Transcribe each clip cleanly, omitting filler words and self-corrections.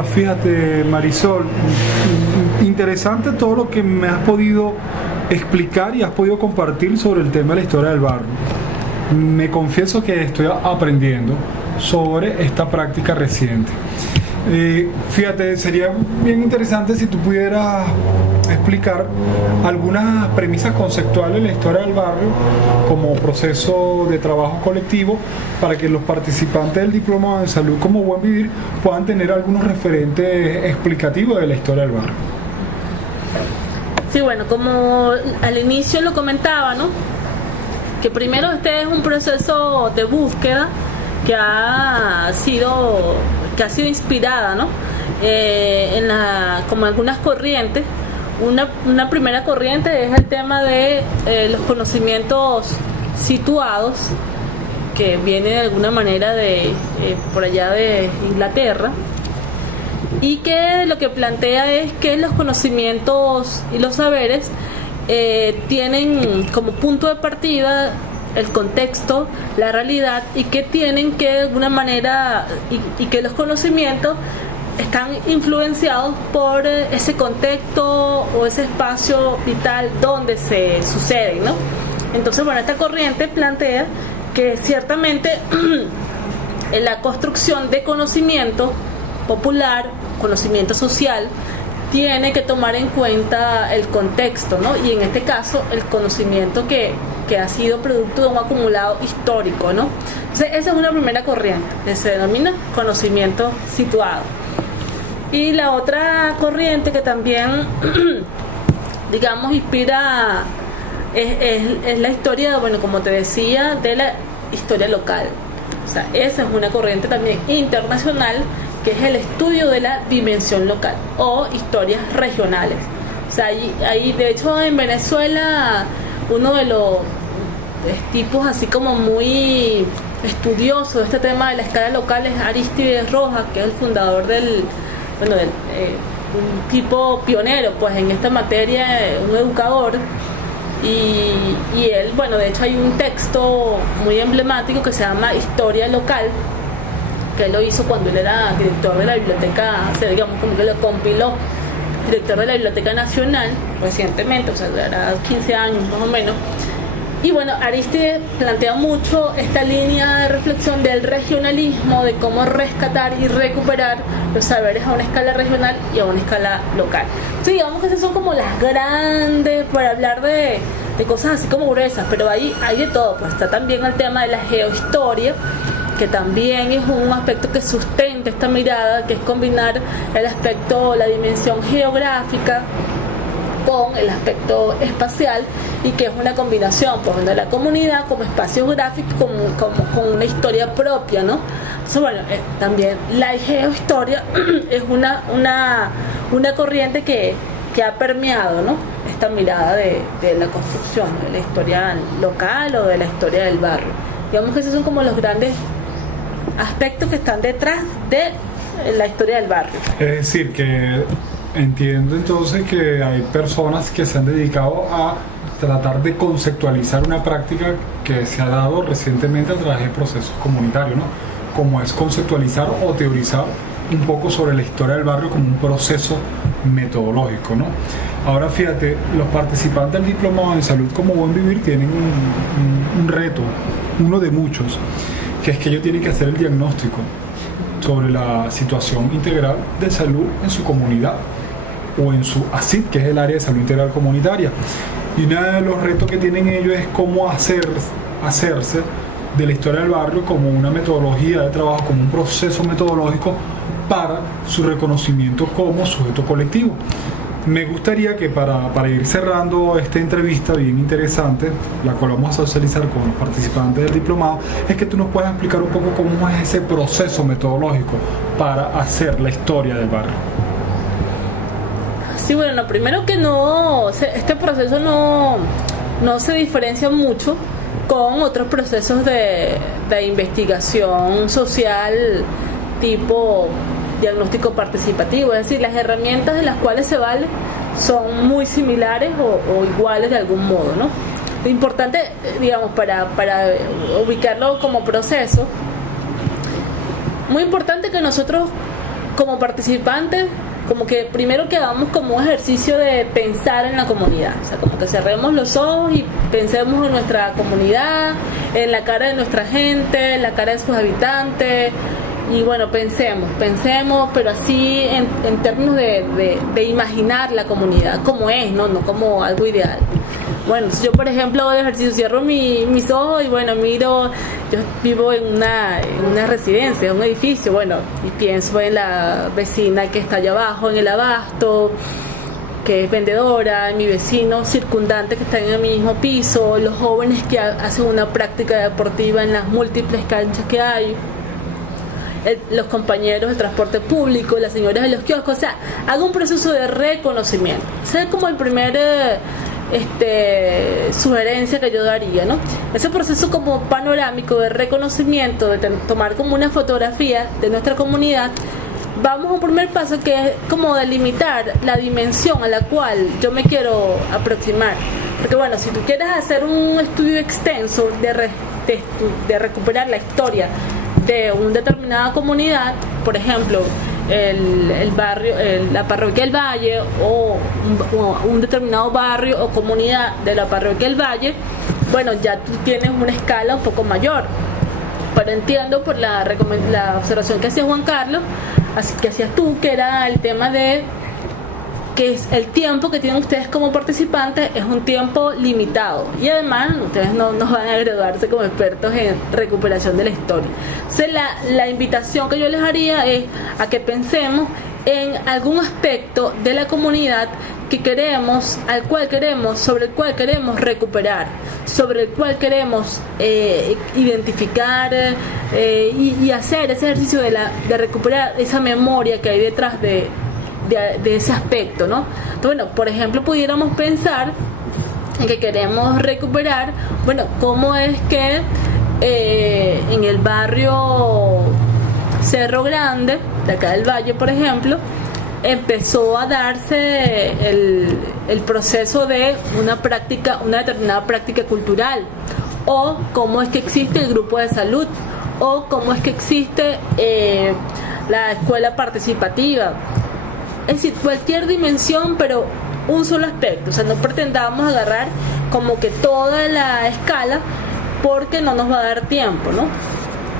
Hola, fíjate, Marisol, interesante todo lo que me has podido explicar y has podido compartir sobre el tema de la historia del barrio. Me confieso que estoy aprendiendo sobre esta práctica reciente. Fíjate, sería bien interesante si tú pudieras explicar algunas premisas conceptuales de la historia del barrio como proceso de trabajo colectivo para que los participantes del Diplomado en Salud como Buen Vivir puedan tener algunos referentes explicativos de la historia del barrio. Sí, bueno, como al inicio lo comentaba, ¿no? Que primero este es un proceso de búsqueda que ha sido inspirada, ¿no? Como algunas corrientes. Una primera corriente es el tema de los conocimientos situados, que viene de alguna manera de por allá de Inglaterra, y que lo que plantea es que los conocimientos y los saberes tienen como punto de partida el contexto, la realidad, y que tienen que de alguna manera, y que los conocimientos están influenciados por ese contexto o ese espacio vital donde se suceden, ¿no? Entonces, bueno, esta corriente plantea que ciertamente en la construcción de conocimiento popular, conocimiento social, tiene que tomar en cuenta el contexto, ¿no? Y en este caso, el conocimiento que ha sido producto de un acumulado histórico, ¿no? Entonces, esa es una primera corriente que se denomina conocimiento situado. Y la otra corriente que también, digamos, inspira es la historia, bueno, como te decía, de la historia local. O sea, esa es una corriente también internacional, que es el estudio de la dimensión local o historias regionales. O sea, ahí de hecho en Venezuela uno de los tipos así como muy estudioso de este tema de la escala local es Arístides Rojas, que es el fundador un tipo pionero pues en esta materia, un educador, y él, bueno, de hecho hay un texto muy emblemático que se llama Historia Local, que él lo hizo cuando él era director de la biblioteca, o sea, digamos como que lo compiló, director de la Biblioteca Nacional recientemente, o sea, era 15 años más o menos. Y bueno, Arístides plantea mucho esta línea de reflexión del regionalismo, de cómo rescatar y recuperar los saberes a una escala regional y a una escala local. Entonces, digamos que esas son como las grandes, para hablar de cosas así como gruesas, pero ahí hay de todo. Pues está también el tema de la geohistoria, que también es un aspecto que sustenta esta mirada, que es combinar el aspecto, la dimensión geográfica con el aspecto espacial, y que es una combinación pues, de la comunidad como espacio geográfico con una historia propia, ¿no? Entonces, bueno, también la geohistoria es una corriente que ha permeado, ¿no?, esta mirada de la construcción, ¿no?, de la historia local o de la historia del barrio. Digamos que esos son como los grandes aspectos que están detrás de la historia del barrio. Es decir, que entiendo entonces que hay personas que se han dedicado a tratar de conceptualizar una práctica que se ha dado recientemente a través de procesos comunitarios, ¿no? Como es conceptualizar o teorizar un poco sobre la historia del barrio como un proceso metodológico, ¿no? Ahora fíjate, los participantes del Diplomado en Salud como Buen Vivir tienen un reto, uno de muchos, que es que ellos tienen que hacer el diagnóstico sobre la situación integral de salud en su comunidad o en su ASID, que es el área de salud integral comunitaria. Y uno de los retos que tienen ellos es cómo hacerse de la historia del barrio como una metodología de trabajo, como un proceso metodológico para su reconocimiento como sujeto colectivo. Me gustaría que para ir cerrando esta entrevista bien interesante, la cual vamos a socializar con los participantes del diplomado, es que tú nos puedas explicar un poco cómo es ese proceso metodológico para hacer la historia del barrio. Sí, bueno, lo primero que este proceso no se diferencia mucho con otros procesos de investigación social tipo diagnóstico participativo, es decir, las herramientas de las cuales se vale son muy similares o iguales de algún modo, ¿no? Lo importante, digamos, para ubicarlo como proceso, muy importante que nosotros como participantes, como que primero que hagamos como un ejercicio de pensar en la comunidad, o sea, como que cerremos los ojos y pensemos en nuestra comunidad, en la cara de nuestra gente, en la cara de sus habitantes, y bueno, pensemos, pero así en términos de imaginar la comunidad como es, no como algo ideal. Bueno, si yo por ejemplo hago de ejercicio, cierro mis ojos y bueno, miro, yo vivo en una residencia, en un edificio, bueno, y pienso en la vecina que está allá abajo, en el abasto, que es vendedora, mi vecino circundante que está en el mismo piso, los jóvenes que hacen una práctica deportiva en las múltiples canchas que hay, los compañeros del transporte público, las señoras de los kioscos, o sea, hago un proceso de reconocimiento. Ese es como el primer sugerencia que yo daría, ¿no? Ese proceso como panorámico de reconocimiento, de tomar como una fotografía de nuestra comunidad. Vamos a un primer paso que es como delimitar la dimensión a la cual yo me quiero aproximar. Porque bueno, si tú quieres hacer un estudio extenso de recuperar la historia de una determinada comunidad, por ejemplo, el barrio, la parroquia del Valle o un determinado barrio o comunidad de la parroquia del Valle, bueno, ya tú tienes una escala un poco mayor. Pero entiendo por la observación que hacía Juan Carlos, así que hacías tú, que era el tema de que es el tiempo que tienen ustedes como participantes es un tiempo limitado y además ustedes no van a graduarse como expertos en recuperación de la historia. Entonces la invitación que yo les haría es a que pensemos en algún aspecto de la comunidad que queremos, sobre el cual queremos recuperar, sobre el cual queremos identificar y hacer ese ejercicio de recuperar esa memoria que hay detrás de ese aspecto, ¿no? Entonces, bueno, por ejemplo, pudiéramos pensar en que queremos recuperar, bueno, cómo es que en el barrio Cerro Grande, de acá del Valle, por ejemplo, empezó a darse el proceso de una determinada práctica cultural, o cómo es que existe el grupo de salud, o cómo es que existe la escuela participativa. Es decir, cualquier dimensión, pero un solo aspecto. O sea, no pretendamos agarrar como que toda la escala porque no nos va a dar tiempo, ¿no?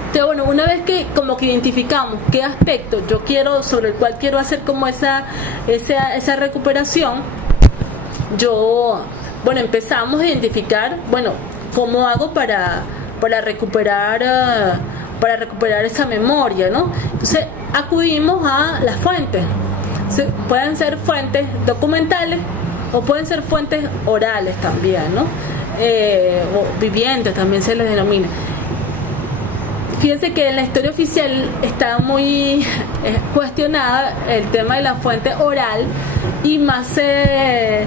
Entonces, bueno, una vez que como que identificamos qué aspecto yo quiero, sobre el cual quiero hacer como esa recuperación, empezamos a identificar, bueno, cómo hago para recuperar esa memoria, ¿no? Entonces, acudimos a las fuentes. Pueden ser fuentes documentales o pueden ser fuentes orales también, ¿no? O vivientes también se les denomina. Fíjense que en la historia oficial está muy cuestionada el tema de la fuente oral y más hay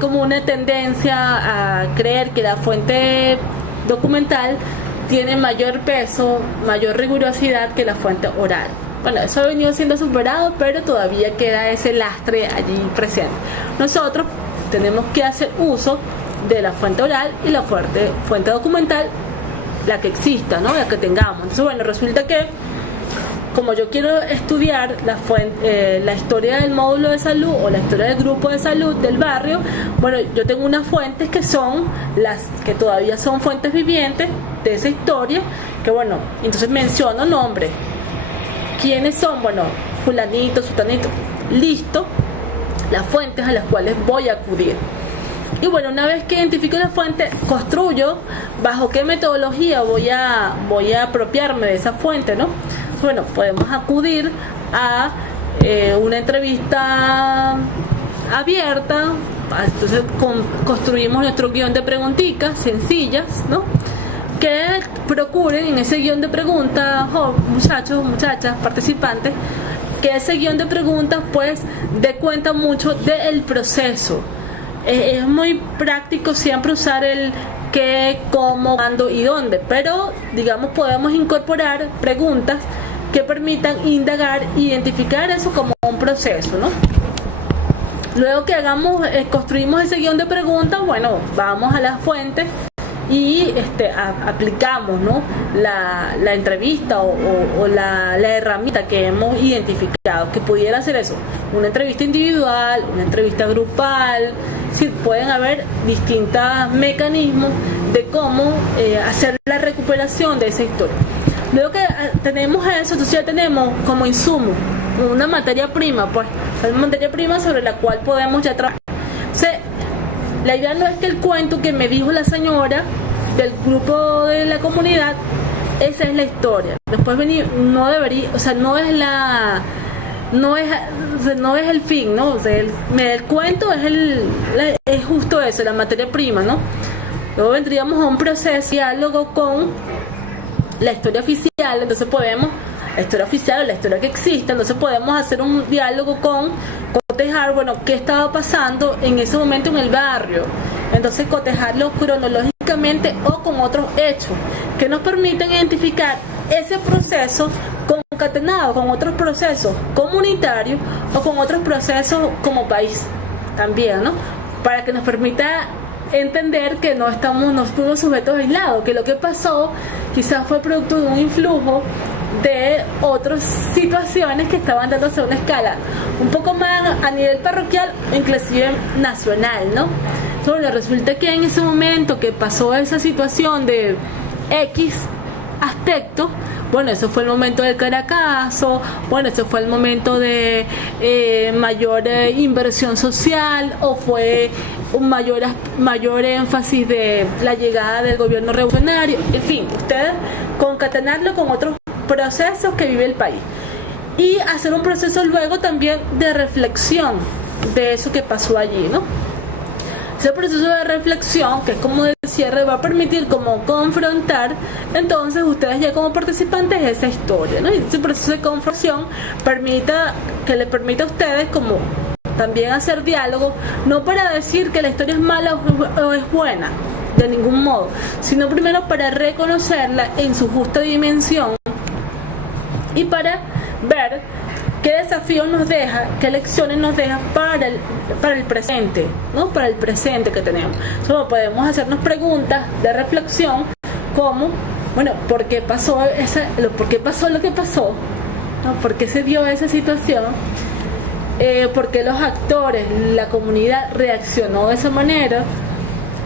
como una tendencia a creer que la fuente documental tiene mayor peso, mayor rigurosidad que la fuente oral. Bueno, eso ha venido siendo superado, pero todavía queda ese lastre allí presente. Nosotros tenemos que hacer uso de la fuente oral y la fuente documental, la que exista, ¿no? La que tengamos. Entonces, bueno, resulta que como yo quiero estudiar la historia del módulo de salud o la historia del grupo de salud del barrio, bueno, yo tengo unas fuentes que son las que todavía son fuentes vivientes de esa historia, que bueno, entonces menciono nombres. ¿Quiénes son? Bueno, fulanito, sutanito, listo, las fuentes a las cuales voy a acudir. Y bueno, una vez que identifico la fuente, construyo bajo qué metodología voy a apropiarme de esa fuente, ¿no? Bueno, podemos acudir a una entrevista abierta, entonces construimos nuestro guión de preguntitas sencillas, ¿no? Que procuren en ese guión de preguntas, muchachos, muchachas, participantes, que ese guión de preguntas pues dé cuenta mucho del proceso. Es muy práctico siempre usar el qué, cómo, cuándo y dónde, pero digamos podemos incorporar preguntas que permitan indagar e identificar eso como un proceso, ¿no? Luego que construimos ese guión de preguntas, bueno, vamos a las fuentes y aplicamos, ¿no?, la entrevista o la herramienta que hemos identificado, que pudiera ser eso, una entrevista individual, una entrevista grupal. Sí, pueden haber distintos mecanismos de cómo hacer la recuperación de esa historia. Luego que tenemos eso, entonces ya tenemos como insumo una materia prima, pues una materia prima sobre la cual podemos ya trabajar. Entonces, la idea no es que el cuento que me dijo la señora del grupo de la comunidad, esa es la historia. Después venir, no debería, o sea, no es el fin, ¿no? O sea, el cuento es justo eso, la materia prima, ¿no? Luego vendríamos a un proceso de diálogo con la historia oficial, entonces podemos, la historia oficial o la historia que existe, entonces podemos hacer un diálogo cotejar, bueno, qué estaba pasando en ese momento en el barrio, entonces cotejarlo cronológicamente o con otros hechos que nos permiten identificar ese proceso concatenado con otros procesos comunitarios o con otros procesos como país también, ¿no? Para que nos permita entender que no fuimos sujetos aislados, que lo que pasó quizás fue producto de un influjo de otras situaciones que estaban dándose a una escala un poco más a nivel parroquial o inclusive nacional, ¿no? Bueno, resulta que en ese momento que pasó esa situación de X aspectos, bueno, eso fue el momento del Caracazo, bueno, eso fue el momento de mayor inversión social, o fue un mayor énfasis de la llegada del gobierno revolucionario. En fin, ustedes concatenarlo con otros procesos que vive el país y hacer un proceso luego también de reflexión de eso que pasó allí, ¿no? Ese proceso de reflexión, que es como de cierre, va a permitir como confrontar entonces ustedes ya como participantes esa historia, ¿no? Y ese proceso de confrontación que les permita a ustedes como también hacer diálogo, no para decir que la historia es mala o es buena, de ningún modo, sino primero para reconocerla en su justa dimensión y para ver qué desafíos nos deja, qué lecciones nos deja para el presente, ¿no? Para el presente que tenemos. Solo podemos hacernos preguntas de reflexión como, bueno, ¿por qué pasó lo que pasó? ¿No? ¿Por qué se dio esa situación? ¿Por qué los actores, la comunidad reaccionó de esa manera?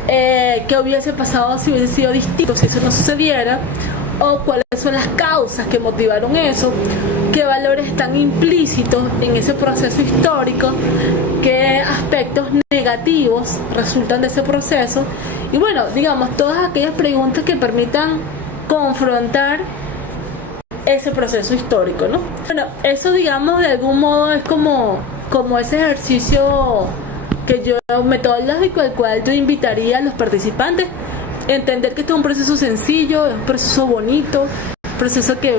¿Qué hubiese pasado si hubiese sido distinto, si eso no sucediera? ¿O cuáles son las causas que motivaron eso? ¿Qué valores están implícitos en ese proceso histórico? ¿Qué aspectos negativos resultan de ese proceso? Y bueno, digamos, todas aquellas preguntas que permitan confrontar ese proceso histórico, ¿no? Bueno, eso, digamos, de algún modo es como ese ejercicio metodológico al cual yo invitaría a los participantes. Entender que esto es un proceso sencillo, es un proceso bonito, un proceso que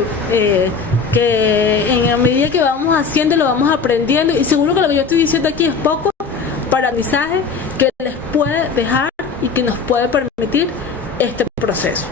en la medida que vamos haciendo lo vamos aprendiendo, y seguro que lo que yo estoy diciendo aquí es poco para aprendizaje que les puede dejar y que nos puede permitir este proceso.